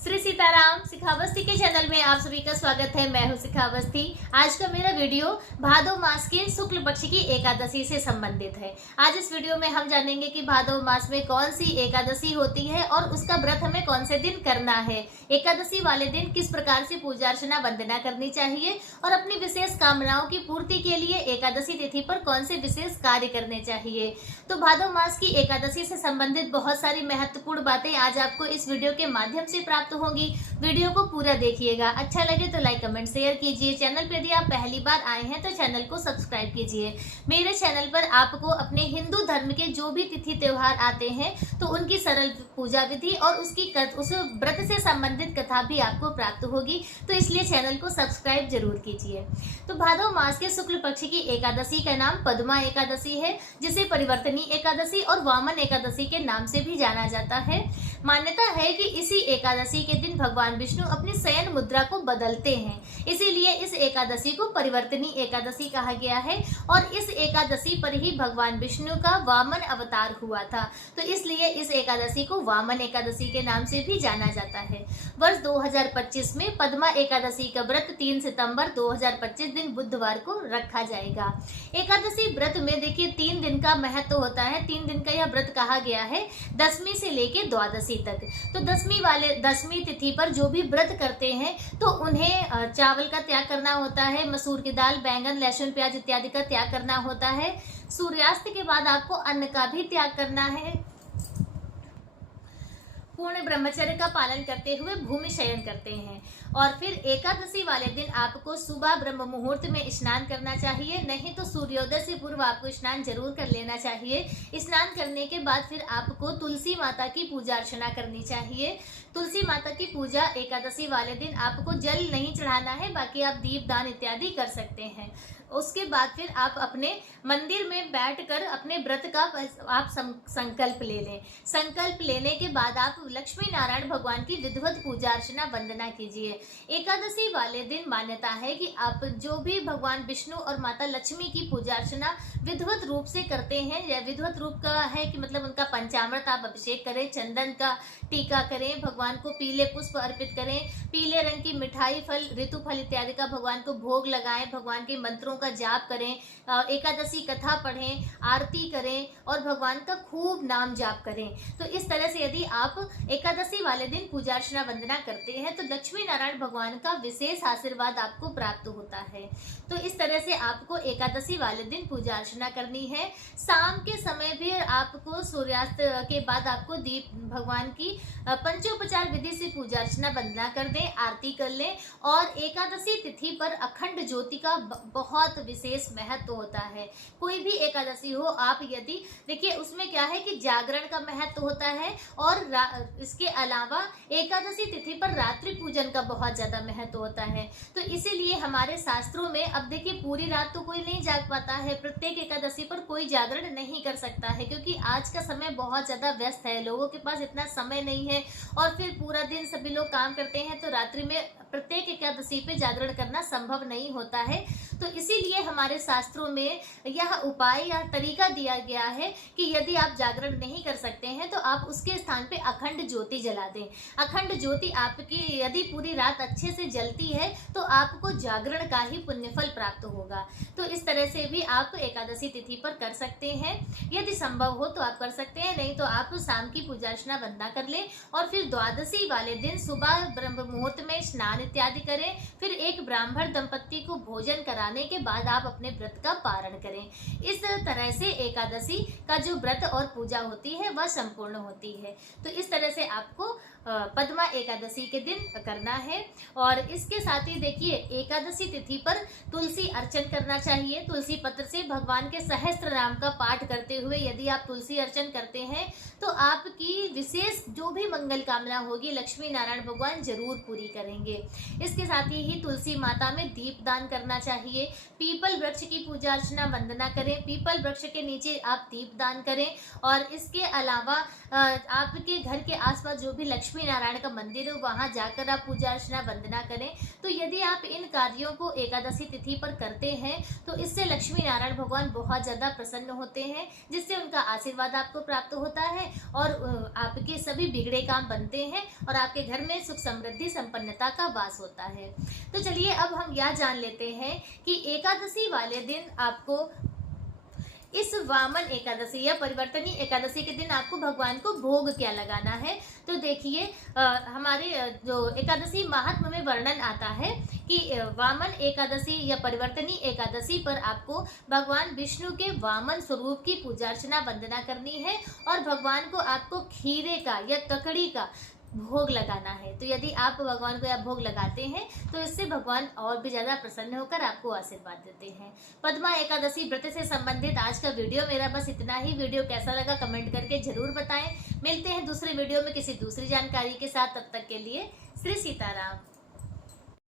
श्री सीताराम शिखावस्थी के चैनल में आप सभी का स्वागत है। मैं हूं शिखावस्थी। आज का मेरा वीडियो भादव मास के शुक्ल पक्ष की एकादशी से संबंधित है। आज इस वीडियो में हम जानेंगे कि भादव मास में कौन सी एकादशी होती है और उसका व्रत हमें कौन से दिन करना है। एकादशी वाले दिन किस प्रकार से पूजा अर्चना वंदना करनी चाहिए और अपनी विशेष कामनाओं की पूर्ति के लिए एकादशी तिथि पर कौन से विशेष कार्य करने चाहिए। तो भादव मास की एकादशी से संबंधित बहुत सारी महत्वपूर्ण बातें आज आपको इस वीडियो के माध्यम से प्राप्त होंगी। वीडियो को पूरा देखिएगा। अच्छा लगे तो लाइक कमेंट शेयर कीजिए। चैनल पर यदि आप पहली बार आए हैं तो चैनल को सब्सक्राइब कीजिए। मेरे चैनल पर आपको अपने हिंदू धर्म के जो भी तिथि त्योहार आते हैं तो उनकी सरल पूजा विधि और उस व्रत से संबंधित कथा भी आपको प्राप्त होगी, तो इसलिए चैनल को सब्सक्राइब जरूर कीजिए। तो भादव मास के शुक्ल पक्ष की एकादशी का नाम पद्मा एकादशी है, जिसे परिवर्तनी एकादशी और वामन एकादशी के नाम से भी जाना जाता है। मान्यता है कि इसी एकादशी के दिन भगवान विष्णु अपनी शयन मुद्रा को बदलते हैं, इसीलिए इस एकादशी को परिवर्तनी एकादशी कहा गया है। और इस एकादशी पर ही भगवान विष्णु का वामन अवतार हुआ था, तो इसलिए इस एकादशी को वामन एकादशी के नाम से भी जाना जाता है। वर्ष 2025 में पद्मा एकादशी का व्रत 3 सितंबर 2025 दिन बुधवार को रखा जाएगा। एकादशी व्रत में देखिए 3 दिन का महत्व होता है। 3 दिन का यह व्रत कहा गया है, दशमी से लेके द्वादशी तक। तो दशमी तिथि पर जो भी व्रत करते हैं तो उन्हें चावल का त्याग करना होता है, मसूर की दाल, बैंगन, लहसुन, प्याज इत्यादि का त्याग करना होता है। सूर्यास्त के बाद आपको अन्न का भी त्याग करना है। पूर्ण ब्रह्मचर्य का पालन करते हुए भूमि शयन करते हैं। और फिर एकादशी वाले दिन आपको सुबह ब्रह्म मुहूर्त में स्नान करना चाहिए, नहीं तो सूर्योदय से पूर्व आपको स्नान जरूर कर लेना चाहिए। स्नान करने के बाद फिर आपको तुलसी माता की पूजा अर्चना करनी चाहिए। तुलसी माता की पूजा एकादशी वाले दिन आपको जल नहीं चढ़ाना है, बाकी आप दीप दान इत्यादि कर सकते हैं। उसके बाद फिर आप अपने मंदिर में बैठकर अपने व्रत का आप संकल्प ले लें। संकल्प लेने के बाद आप लक्ष्मी नारायण भगवान की विधिवत पूजा अर्चना वंदना कीजिए। एकादशी वाले दिन मान्यता है कि आप जो भी भगवान विष्णु और माता लक्ष्मी की पूजा अर्चना विधिवत रूप से करते हैं, या विधिवत रूप का है कि मतलब उनका पंचामृत आप अभिषेक करें, चंदन का टीका करें, भगवान को पीले पुष्प अर्पित करें, पीले रंग की मिठाई, फल, ऋतु फल इत्यादि का भगवान को भोग लगाएं, भगवान के मंत्रों का जाप करें, एकादशी कथा पढ़ें, आरती करें और भगवान का खूब नाम जाप करें। तो इस तरह से यदि आप एकादशी वाले दिन पूजा अर्चना वंदना करते हैं तो लक्ष्मी नारायण भगवान का विशेष आशीर्वाद आपको प्राप्त होता है। तो इस तरह से आपको एकादशी वाले दिन पूजा अर्चना करनी है। शाम के समय भी आपको सूर्यास्त के बाद आपको दीप भगवान की पंचोपचार विधि से पूजा अर्चना वंदना कर दें, आरती कर लें। और एकादशी तिथि पर अखंड ज्योति का बहुत विशेष महत्व होता है। कोई भी एकादशी हो आप यदि देखिए, उसमें क्या है कि जागरण का महत्व होता है और इसके अलावा एकादशी तिथि पर रात्रि पूजन का बहुत ज्यादा महत्व होता है। तो इसीलिए हमारे शास्त्रों में अब देखिए पूरी रात तो कोई नहीं जाग पाता है, प्रत्येक एकादशी पर कोई जागरण नहीं कर सकता है, क्योंकि आज का समय बहुत ज्यादा व्यस्त है, लोगों के पास इतना समय नहीं है और फिर पूरा दिन सभी लोग काम करते हैं, तो रात्रि में प्रत्येक एकादशी पे जागरण करना संभव नहीं होता है। तो इसीलिए हमारे शास्त्रों में यह उपाय या तरीका दिया गया है कि यदि आप जागरण नहीं कर सकते हैं तो आप उसके स्थान पे अखंड ज्योति जला दें। अखंड ज्योति आपकी यदि पूरी रात अच्छे से जलती है तो आपको जागरण का ही पुण्यफल प्राप्त होगा। तो इस तरह से भी आप एकादशी तिथि पर कर सकते हैं, यदि संभव हो तो आप कर सकते हैं, नहीं तो आप शाम की पूजा अर्चना वंदना कर लें। और फिर द्वादशी वाले दिन सुबह ब्रह्म मुहूर्त में स्नान इत्यादि करें, फिर एक ब्राह्मण दंपत्ति को भोजन कराने के बाद आप अपने व्रत का पारण करें। इस तरह से एकादशी का जो व्रत और पूजा होती है वह संपूर्ण होती है। तो इस तरह से आपको पद्मा एकादशी के दिन करना है। और इसके साथ ही देखिए एकादशी तिथि पर तुलसी अर्चन करना चाहिए। तुलसी पत्र से भगवान के सहस्त्र नाम का पाठ करते हुए यदि आप तुलसी अर्चन करते हैं तो आपकी विशेष जो भी मंगल कामना होगी लक्ष्मी नारायण भगवान जरूर पूरी करेंगे। इसके साथ ही तुलसी माता में दीप दान करना चाहिए। पीपल वृक्ष की पूजा अर्चना वंदना करें, पीपल वृक्ष के नीचे आप दीप दान करें। और इसके अलावा आपके घर के आसपास जो भी लक्ष्मी नारायण का मंदिर है वहां जाकर आप पूजा अर्चना वंदना करें। तो यदि आप इन कार्यों को एकादशी तिथि पर करते हैं तो इससे लक्ष्मी नारायण भगवान बहुत ज्यादा प्रसन्न होते हैं, जिससे उनका आशीर्वाद आपको प्राप्त होता है और आपके सभी बिगड़े काम बनते हैं और आपके घर में सुख समृद्धि संपन्नता का वास होता है। तो चलिए अब हम यह जान लेते हैं कि एकादशी वाले दिन आपको इस वामन एकादशी या परिवर्तनी एकादशी के दिन आपको भगवान को भोग क्या लगाना है। तो देखिए हमारे जो एकादशी महात्म्य में वर्णन आता है कि वामन एकादशी या परिवर्तनी एकादशी पर आपको भगवान विष्णु के वामन स्वरूप की पूजा अर्चना वंदना करनी है और भगवान को आपको खीरे का या ककड़ी का भोग लगाना है। तो यदि आप भगवान को यह भोग लगाते हैं तो इससे भगवान और भी ज्यादा प्रसन्न होकर आपको आशीर्वाद देते हैं। पद्मा एकादशी व्रत से संबंधित आज का वीडियो मेरा बस इतना ही। वीडियो कैसा लगा कमेंट करके जरूर बताएं। मिलते हैं दूसरे वीडियो में किसी दूसरी जानकारी के साथ, तब तक के लिए श्री सीताराम।